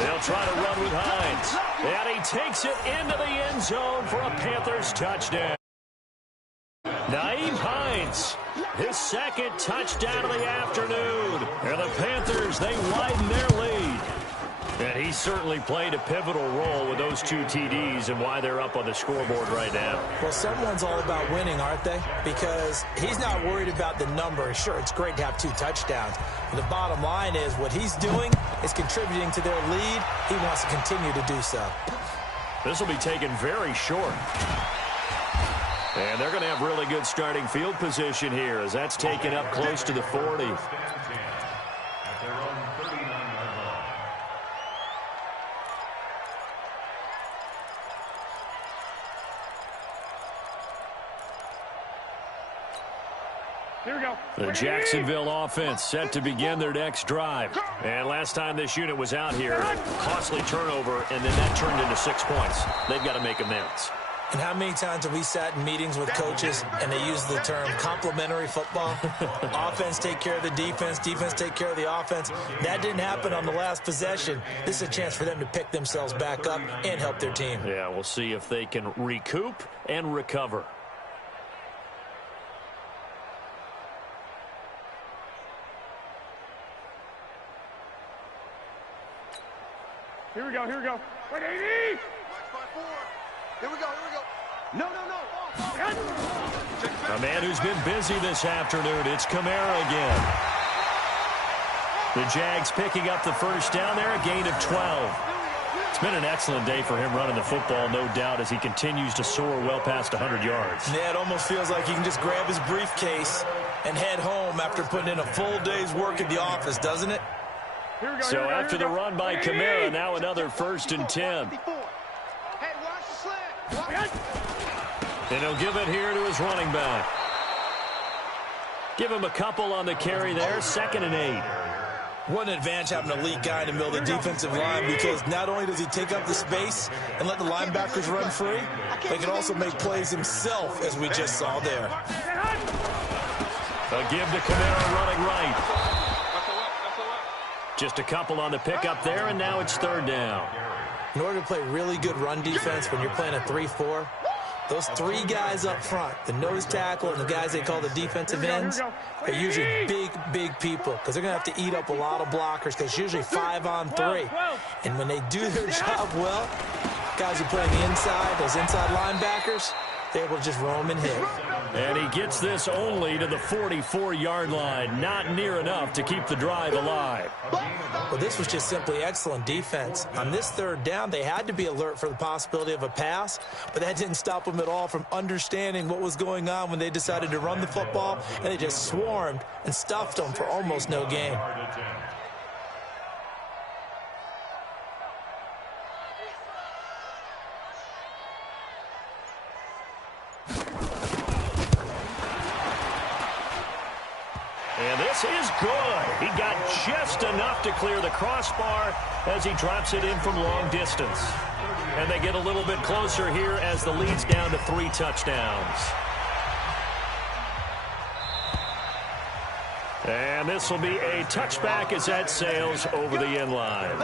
They'll try to run with Hines. And he takes it into the end zone for a Panthers touchdown. Nyheim Hines, his 2nd touchdown of the afternoon. And the Panthers, they widen their lead. And he certainly played a pivotal role with those 2 TDs and why they're up on the scoreboard right now. Well, someone's all about winning, aren't they? Because he's not worried about the number. Sure, it's great to have 2 touchdowns. But the bottom line is what he's doing is contributing to their lead. He wants to continue to do so. This will be taken very short. And they're going to have really good starting field position here as that's taken up close to the 40. Here we go. The Jacksonville offense set to begin their next drive. And last time this unit was out here, costly turnover, and then that turned into 6 points. They've got to make amends. And how many times have we sat in meetings with coaches and they use the term complementary football? Offense take care of the defense, defense take care of the offense. That didn't happen on the last possession. This is a chance for them to pick themselves back up and help their team. Yeah, we'll see if they can recoup and recover. Here we go, here we go. Wait, 80! Here we go, here we go. No, no, no. A man who's been busy this afternoon, it's Kamara again. The Jags picking up the first down there, a gain of 12. It's been an excellent day for him running the football, no doubt, as he continues to soar well past 100 yards. Yeah, it almost feels like he can just grab his briefcase and head home after putting in a full day's work at the office, doesn't it? So after the run by Kamara, now another 1st and 10. And he'll give it here to his running back. Give him a couple on the carry there, 2nd and 8. What an advantage having an elite guy in the middle of the defensive line, because not only does he take up the space and let the linebackers run free, but he can also make plays himself, as we just saw there. A give to Kamara running right. Just a couple on the pickup there, and now it's 3rd down. In order to play really good run defense when you're playing a 3-4, those 3 guys up front, the nose tackle and the guys they call the defensive ends, are usually big people because they're going to have to eat up a lot of blockers because it's usually 5 on 3. And when they do their job well, guys who play on the inside, those inside linebackers, they're able to just roam and hit. And he gets this only to the 44-yard line. Not near enough to keep the drive alive. Well, this was just simply excellent defense. On this 3rd down, they had to be alert for the possibility of a pass, but that didn't stop them at all from understanding what was going on when they decided to run the football, and they just swarmed and stuffed them for almost no gain. And this is good. He got just enough to clear the crossbar as he drops it in from long distance. And they get a little bit closer here as the lead's down to 3 touchdowns. And this will be a touchback as that sails over the end line.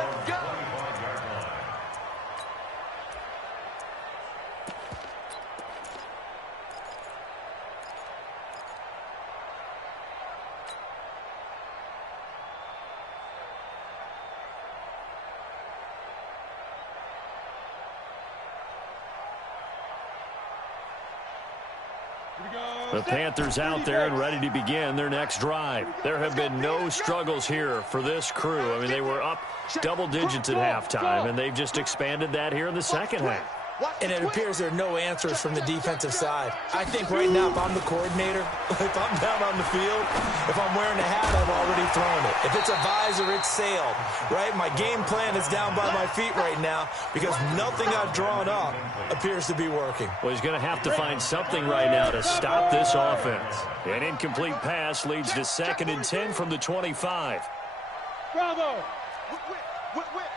The Panthers out there and ready to begin their next drive. There have been no struggles here for this crew. I mean, they were up double digits at halftime, and they've just expanded that here in the second half. And it appears there are no answers from the defensive side. I think right now, if I'm the coordinator, if I'm down on the field, if I'm wearing a hat, I've already thrown it. If it's a visor, it's sailed, right? My game plan is down by my feet right now because nothing I've drawn up appears to be working. Well, he's going to have to find something right now to stop this offense. An incomplete pass leads to 2nd and 10 from the 25. Bravo! Whip.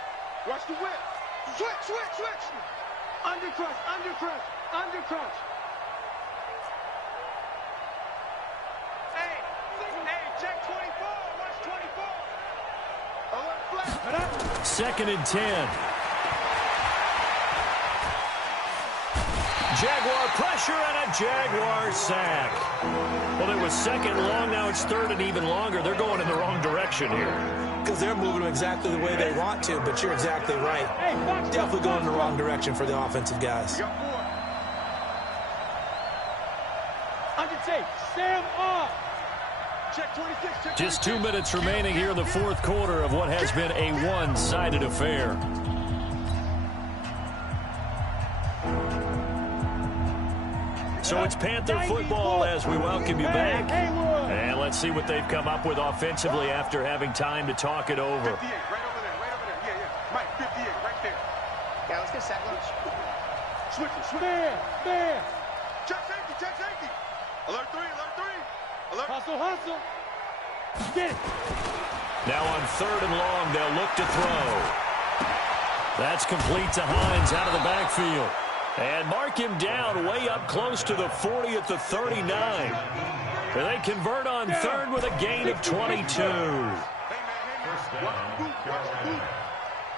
Watch the whip. Switch. Undercrush. Hey, check 24. Watch 24. Alert flat. 2nd and 10. Jaguar pressure and a Jaguar sack. Well, it was second and long. Now it's third and even longer. They're going in the wrong direction here. Because they're moving exactly the way they want to, but you're exactly right. Definitely going in the wrong direction for the offensive guys. Sam off. Check 26. Check Just 2 minutes remaining here in the fourth quarter of what has been a one-sided affair. So it's Panther football as we welcome you back. And let's see what they've come up with offensively after having time to talk it over. 58, right over there, right over there. Yeah. Mike, 58, right there. Yeah, let's get sack lunch. Switch it. Man. Check safety. Alert 3. Alert. Hustle. Get it. Now on third and long, they'll look to throw. That's complete to Hines out of the backfield. And mark him down way up close to the 40 at the 39. And they convert on third with a gain of 22. Hey, man. Watch the boot.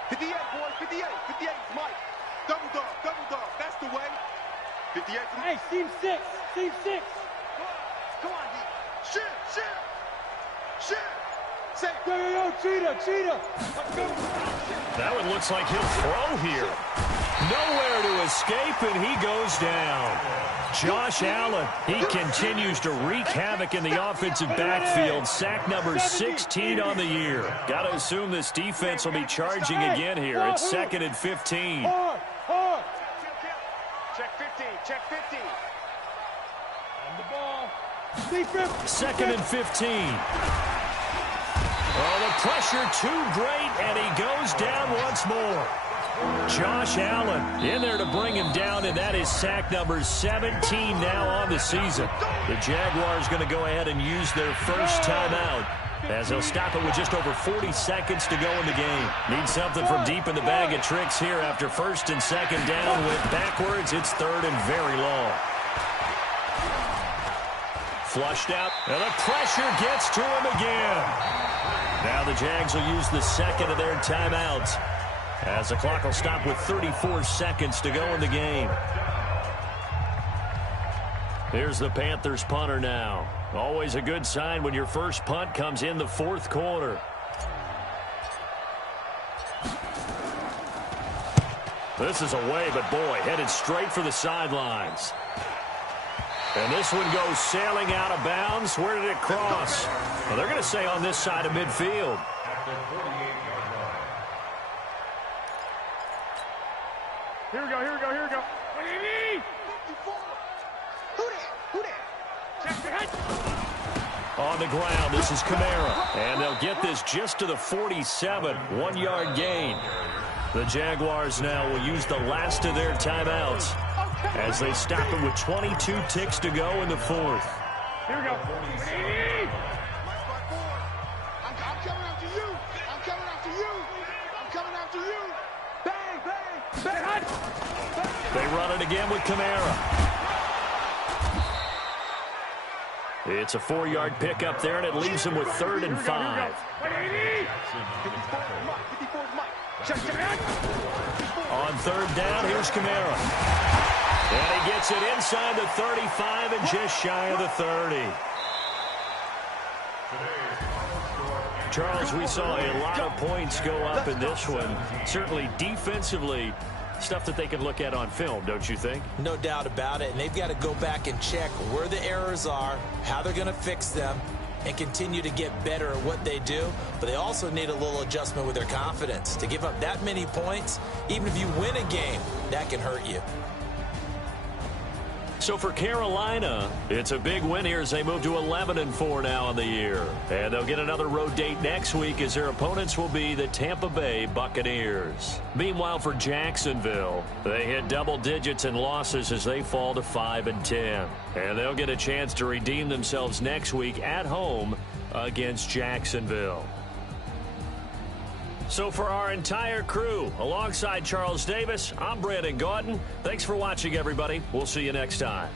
58, boys. 58, Mike. Double dog. That's the way. 58. Hey, seam six. Come on, D. Shit. Say, yo, cheetah. That one looks like he'll throw here. Nowhere to escape, and he goes down. Josh Allen, he continues to wreak havoc in the offensive backfield. Sack number 16 on the year. Got to assume this defense will be charging again here. It's 2nd and 15. Hard. Check 15. On the ball. 2nd and 15. Oh, the pressure too great, and he goes down once more. Josh Allen in there to bring him down, and that is sack number 17 now on the season. The Jaguars going to go ahead and use their first timeout as they'll stop it with just over 40 seconds to go in the game. Need something from deep in the bag of tricks here after first and second down. Went backwards. It's third and very long. Flushed out, and the pressure gets to him again. Now the Jags will use the second of their timeouts as the clock will stop with 34 seconds to go in the game. Here's the Panthers punter now. Always a good sign when your first punt comes in the fourth quarter. This is away, but boy, headed straight for the sidelines. And this one goes sailing out of bounds. Where did it cross? Well, they're going to say on this side of midfield. Here we go. Who that? Check the head. On the ground, this is Kamara. And they'll get this just to the 47. 1-yard gain. The Jaguars now will use the last of their timeouts as they stop it with 22 ticks to go in the fourth. Here we go. I'm coming after you. Bang. They run it again with Kamara. It's a 4-yard pickup there, and it leaves them with 3rd and 5. On third down, here's Kamara. And he gets it inside the 35 and just shy of the 30. Charles, we saw a lot of points go up in this one. Certainly defensively, stuff that they can look at on film, don't you think? No doubt about it. And they've got to go back and check where the errors are, how they're going to fix them, and continue to get better at what they do. But they also need a little adjustment with their confidence. To give up that many points, even if you win a game, that can hurt you. So for Carolina, it's a big win here as they move to 11-4 now on the year. And they'll get another road date next week as their opponents will be the Tampa Bay Buccaneers. Meanwhile, for Jacksonville, they hit double digits in losses as they fall to 5-10. And they'll get a chance to redeem themselves next week at home against Jacksonville. So for our entire crew, alongside Charles Davis, I'm Brandon Gaudin. Thanks for watching, everybody. We'll see you next time.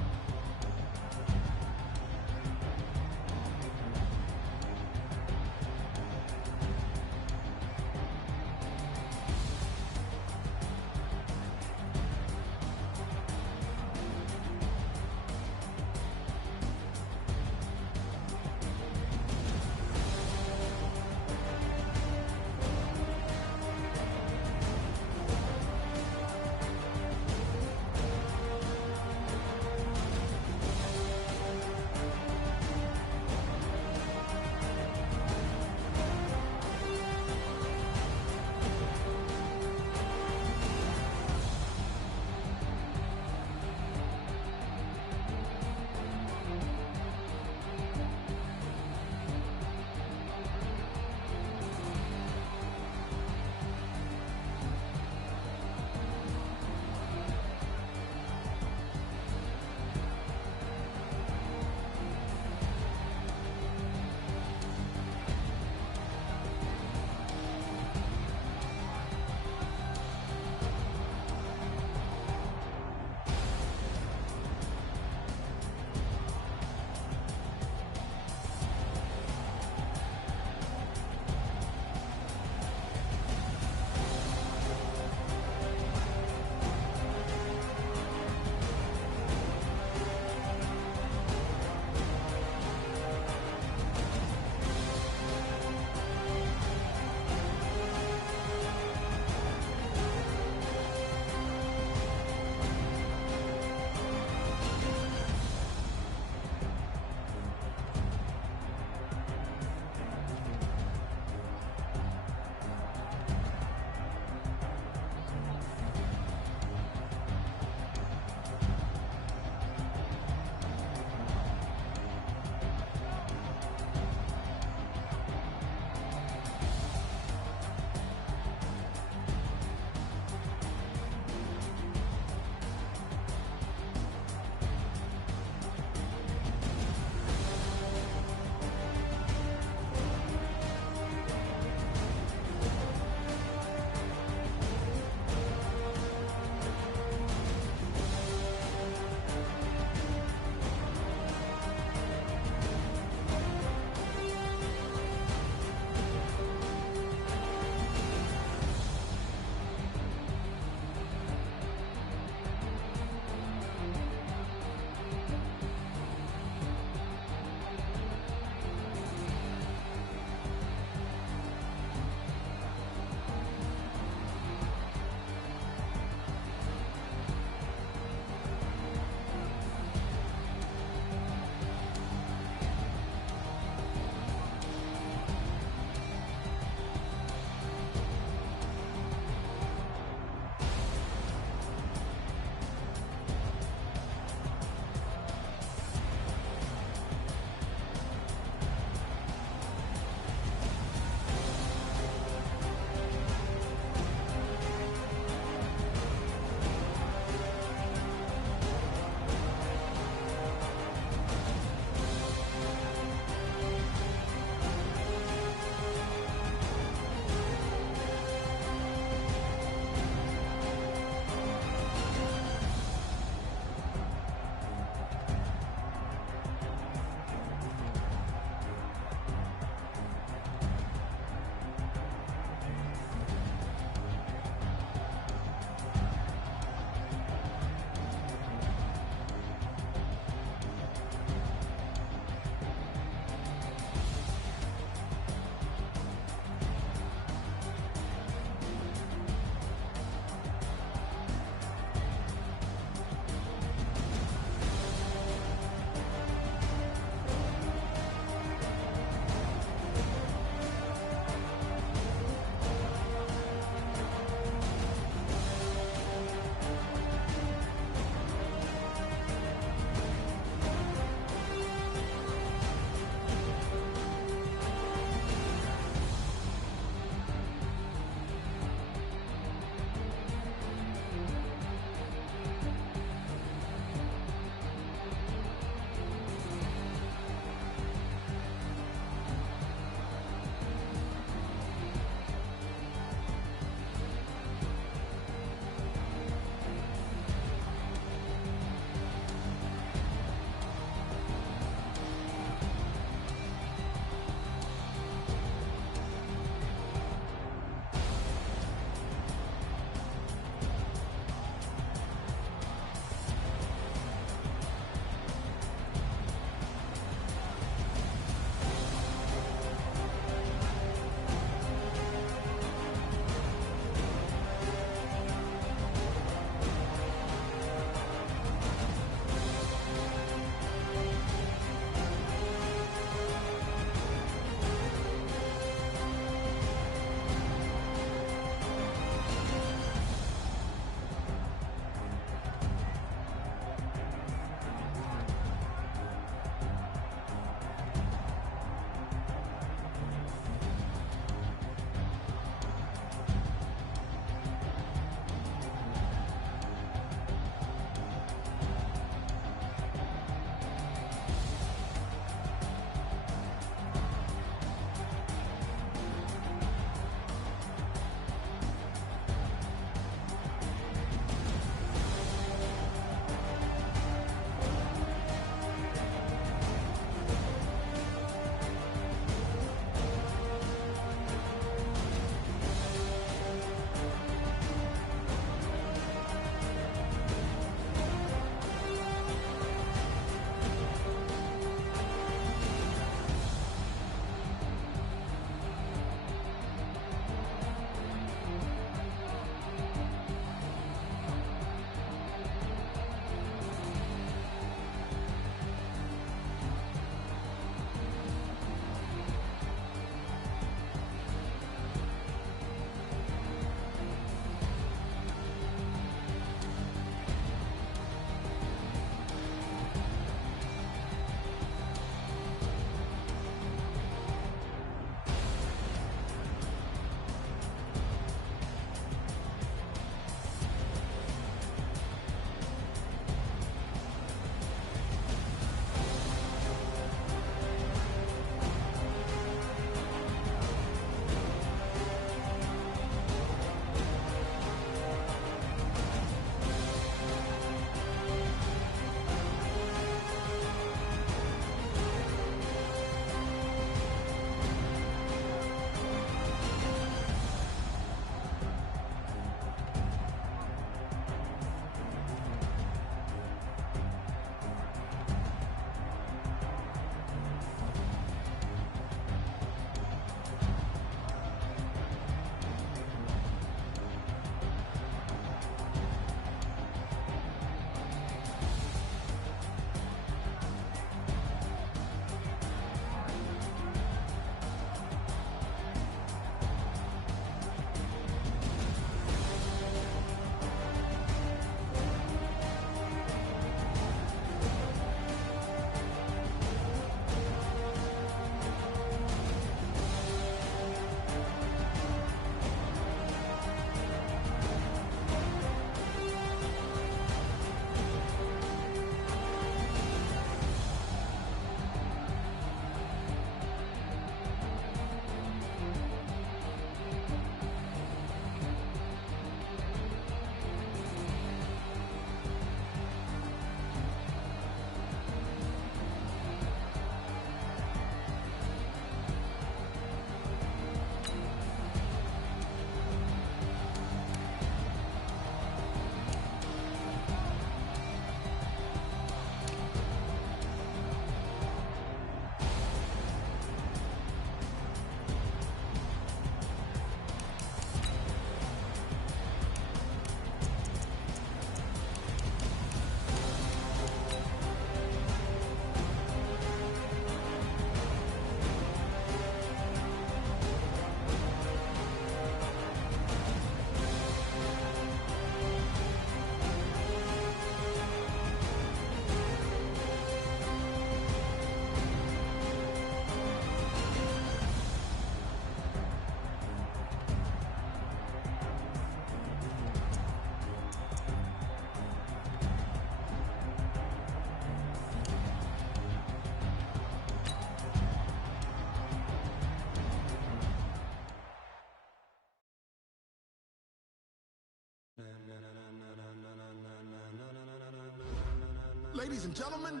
Ladies and gentlemen.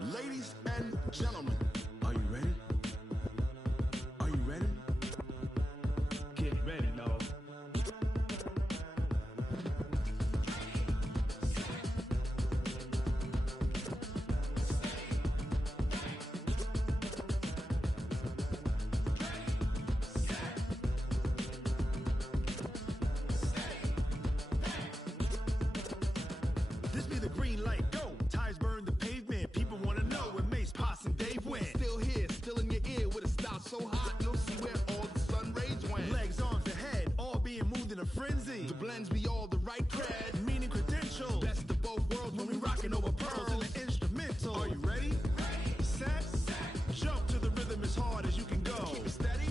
Ladies and gentlemen. Are you ready? Are you ready? Get ready, no. This be the green light, go. Tires burn the pavement. People wanna know when Mace, Potts, and Dave went. Still here, still in your ear with a style so hot, you'll see where all the sun rays went. Legs, arms, the head, all being moved in a frenzy. The blends be all the right cred. Meaning credentials. Best of both worlds When we rockin' over pearls in the instrumental. Are you ready? Set, jump to the rhythm as hard as you can go. Keep it steady,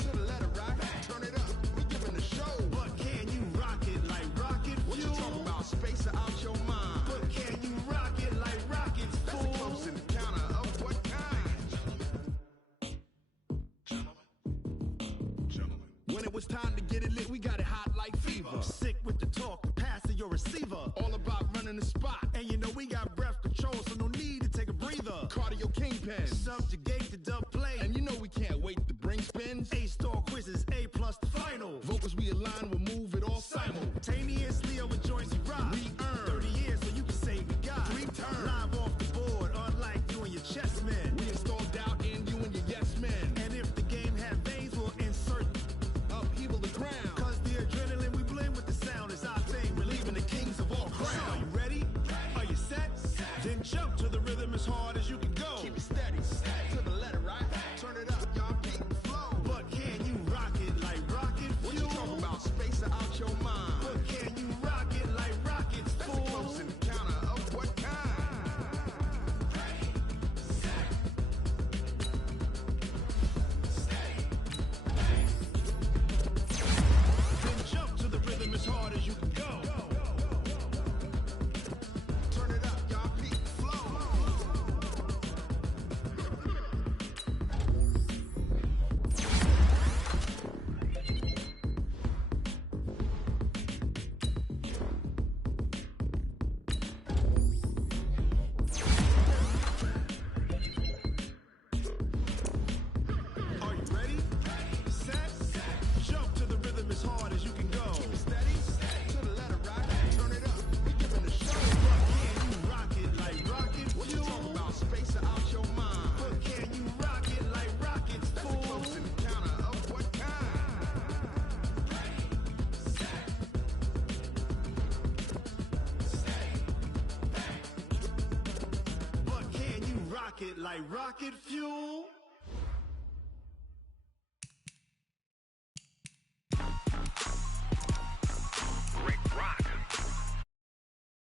to the letter right. Turn it up, we giving the show. But can you rock it like rocket fuel? What you talking about? Space out your mind. But can you rock it like rockets, That's a fool? close encounter of what kind? Gentlemen. When it was time to get it lit, we got it hot like fever. I'm sick with the talk, pass to your receiver. All about running the spot. And you know we got breath control, so no need to take a breather. Cardio kingpin. Subjugate the dub play. And you know we can't wait to bring spins. A-star quizzes, A+ the final. Vocals we align, we'll move it all Simultaneously over joints we rock. We earn 30 years so you can say we got 3 turns. live off the board, unlike you and your chess men. We install doubt in you and your yes men. And if the game have veins, we'll insert Upheaval the ground. cause the adrenaline we blend with the sound is our thing, relieving the kings of all crowns. Are you ready? Are you set? Then jump to the rhythm as hard as you can go. Keep it steady, to the letter right. Turn it up, y'all keep the flow. But can you rock it like rocket fuel? What you talking about? Space out your mind. But can you rock it like rockets, That's a fool? close encounter of what kind? Then jump to the rhythm as hard as you can go. Turn it up, y'all keep the flow. Are you ready? Set, jump to the rhythm as hard as you can go. Steady, to the letter right. Turn it up, we giving the show. But can you rock it like rocket What you fuel? talking about? Space out your mind. But can you rock it like rockets, That's a fool? close encounter of what kind? But can you rock it like rocket fuel?